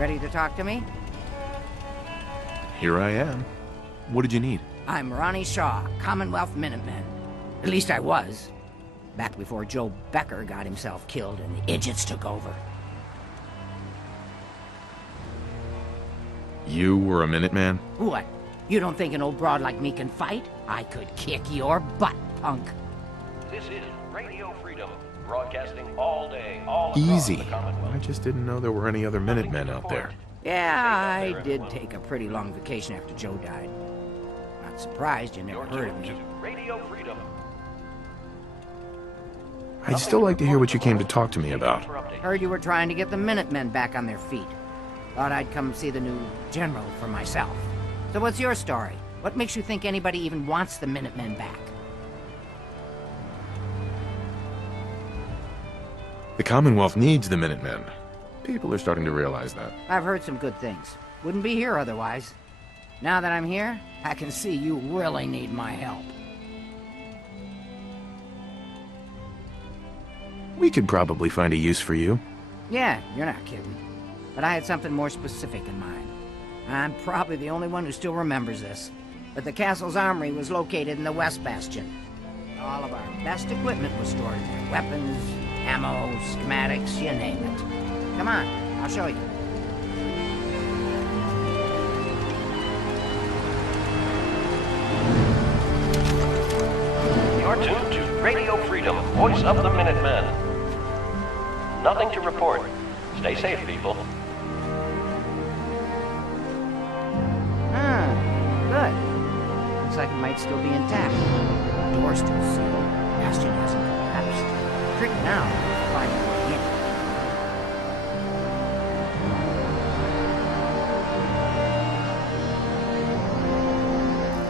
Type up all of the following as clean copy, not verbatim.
Ready to talk to me? Here I am. What did you need? I'm Ronnie Shaw, Commonwealth Minutemen. At least I was. Back before Joe Becker got himself killed and the idiots took over. You were a Minuteman? What? You don't think an old broad like me can fight? I could kick your butt, punk. This is Radio Freedom, broadcasting all day, all across Easy. the Commonwealth. I just didn't know there were any other Minutemen out there. Yeah, I did take a pretty long vacation after Joe died. Not surprised you never You're heard of tuned me. to Radio Freedom. I'd still like to hear what you came to talk to me about. Heard you were trying to get the Minutemen back on their feet. Thought I'd come see the new general for myself. So what's your story? What makes you think anybody even wants the Minutemen back? The Commonwealth needs the Minutemen. People are starting to realize that. I've heard some good things. Wouldn't be here otherwise. Now that I'm here, I can see you really need my help. We could probably find a use for you. Yeah, you're not kidding. But I had something more specific in mind. I'm probably the only one who still remembers this. But the castle's armory was located in the West Bastion. All of our best equipment was stored there. Weapons, ammo, schematics, you name it. Come on, I'll show you. You're tuned to Radio Freedom, voice of the Minutemen. Nothing to report. Stay safe, people. Ah, good. Looks like it might still be intact. Door's still sealed. Bastion hasn't collapsed. Trick now to find a way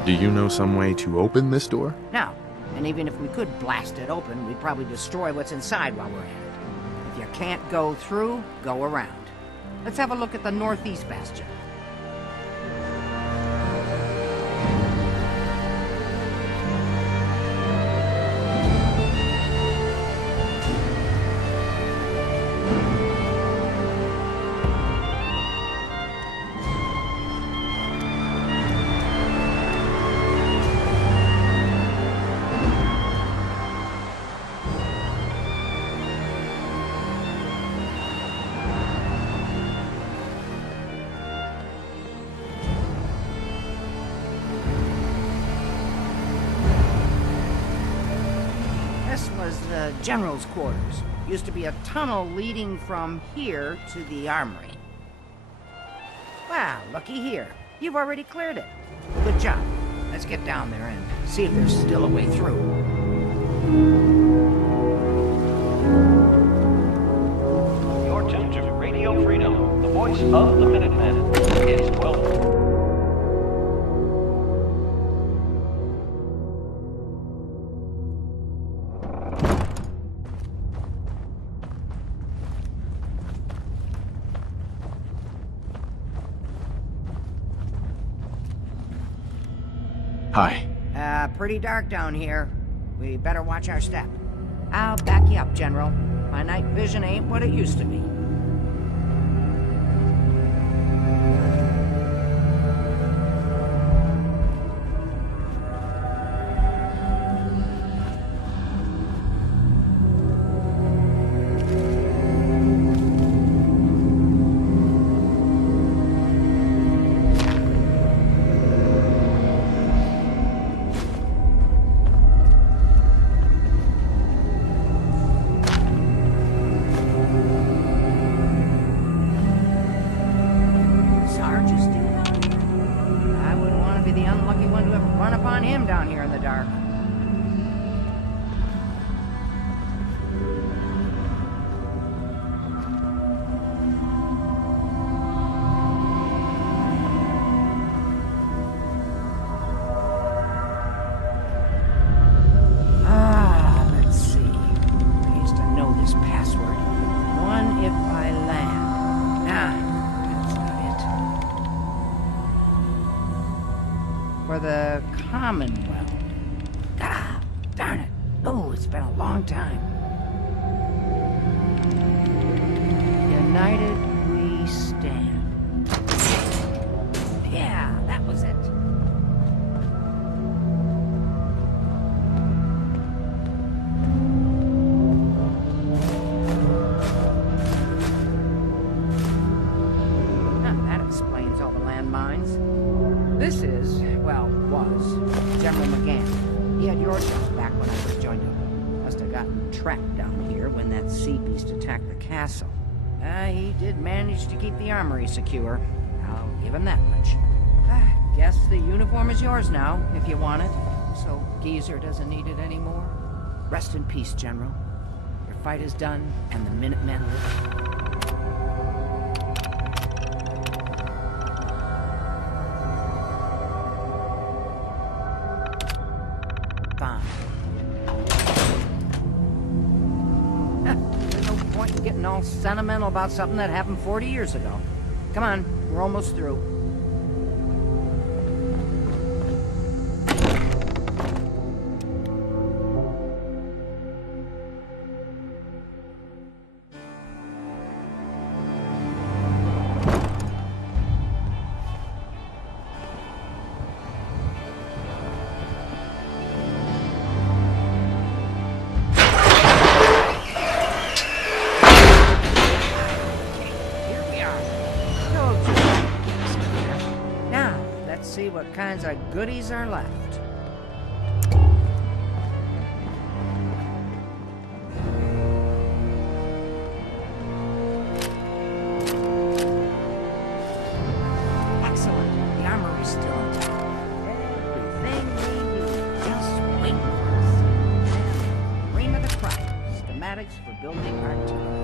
in. Do you know some way to open this door? Now, and even if we could blast it open, we'd probably destroy what's inside while we're at it. If you can't go through, go around. Let's have a look at the northeast bastion. This was the general's quarters. Used to be a tunnel leading from here to the armory. Wow, looky here. You've already cleared it. Good job. Let's get down there and see if there's still a way through. You're tuned to Radio Freedom, the voice of the Minutemen. It's 12. Hi. Pretty dark down here. We better watch our step. I'll back you up, General. My night vision ain't what it used to be. The unlucky one to have run upon him down here in the dark. Let's see. I used to know this password. One if I land. That's not it. For the Commonwealth. Darn it. Oh, it's been a long time. United we stand. General McGann. He had your job back when I first joined him. Must have gotten trapped down here when that sea beast attacked the castle. He did manage to keep the armory secure. I'll give him that much. Guess the uniform is yours now, if you want it. So Geezer doesn't need it anymore. Rest in peace, General. Your fight is done, and the Minutemen live. Fine. There's no point in getting all sentimental about something that happened 40 years ago. Come on, we're almost through. See what kinds of goodies are left. Excellent. The armory's still intact. Everything we need just waiting for us. And cream of the crop. Schematics for building artillery.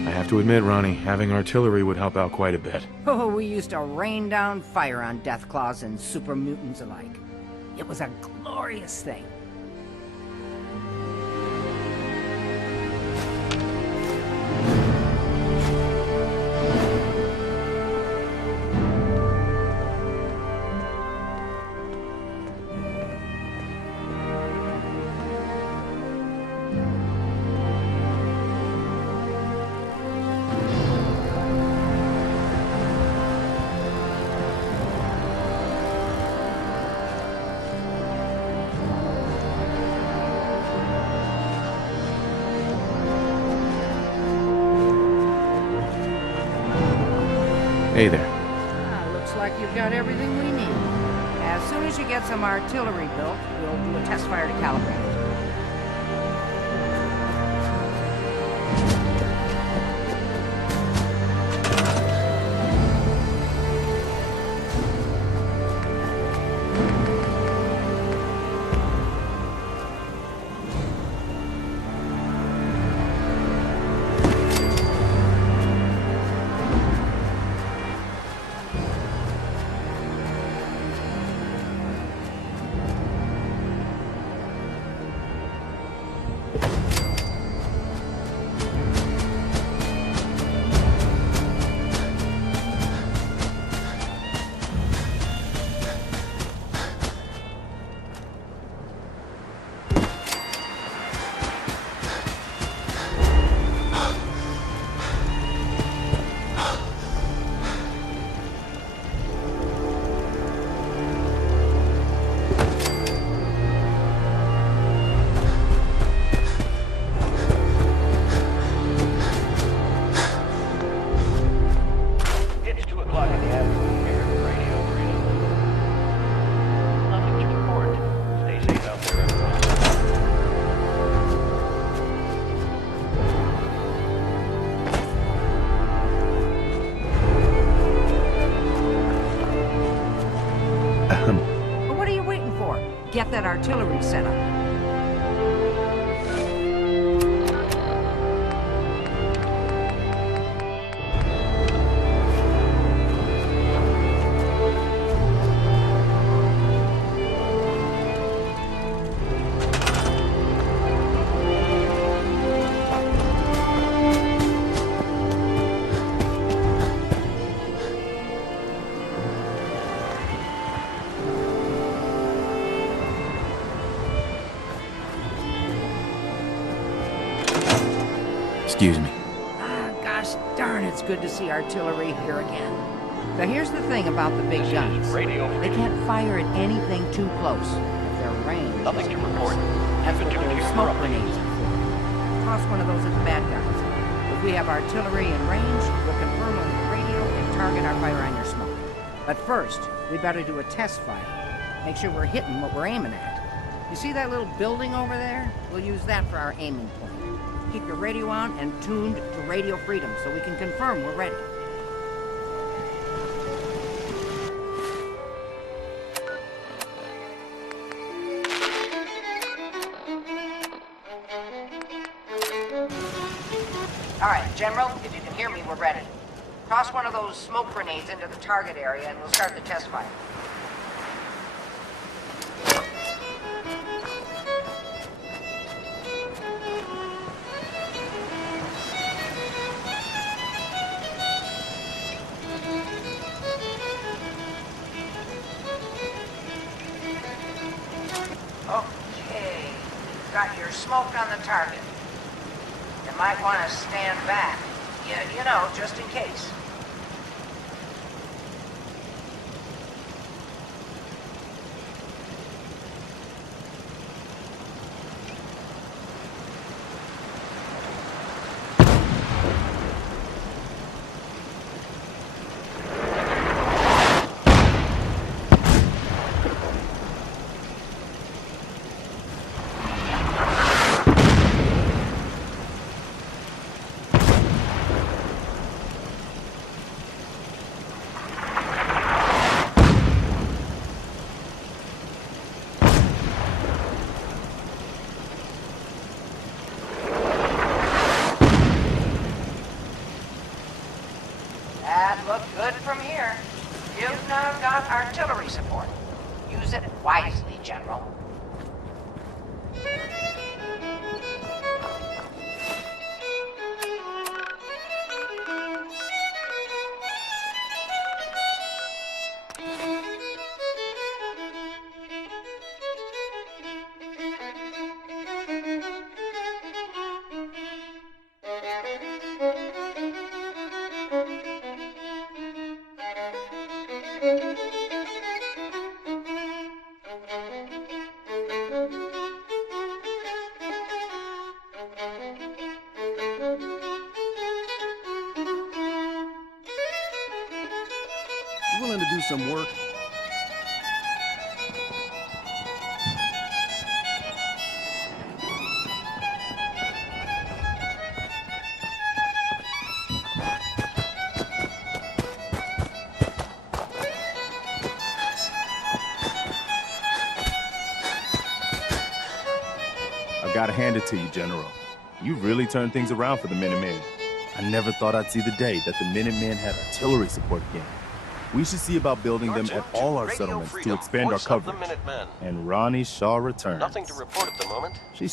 I have to admit, Ronnie, having artillery would help out quite a bit. Oh, we used to rain down fire on Deathclaws and super mutants alike. It was a glorious thing. Hey there. Looks like you've got everything we need. As soon as you get some artillery built, we'll do a test fire to calibrate it. Get that artillery set up. Excuse me. Gosh darn, it's good to see artillery here again. Now here's the thing about the big guns. Radio They Freedom. can't fire at anything too close. If they're range. Nothing to report. That's what Inventory those smoke interrupted. grenades are for. Toss one of those at the bad guys. If we have artillery in range, we'll confirm on the radio and target our fire on your smoke. But first, we better do a test fire. Make sure we're hitting what we're aiming at. You see that little building over there? We'll use that for our aiming point. Keep your radio on and tuned to Radio Freedom so we can confirm we're ready. All right, General, if you can hear me, we're ready. Toss one of those smoke grenades into the target area and we'll start the test fire. Okay, got your smoke on the target. You might want to stand back. Yeah, you know, just in case. That looked good from here. You've now got artillery support. Use it wisely, General. You willing to do some work? I've got to hand it to you, General. You really turned things around for the Minutemen. I never thought I'd see the day that the Minutemen had artillery support again. We should see about building them at all our settlements to expand our coverage. And Ronnie Shaw returned. Nothing to report at the moment. She's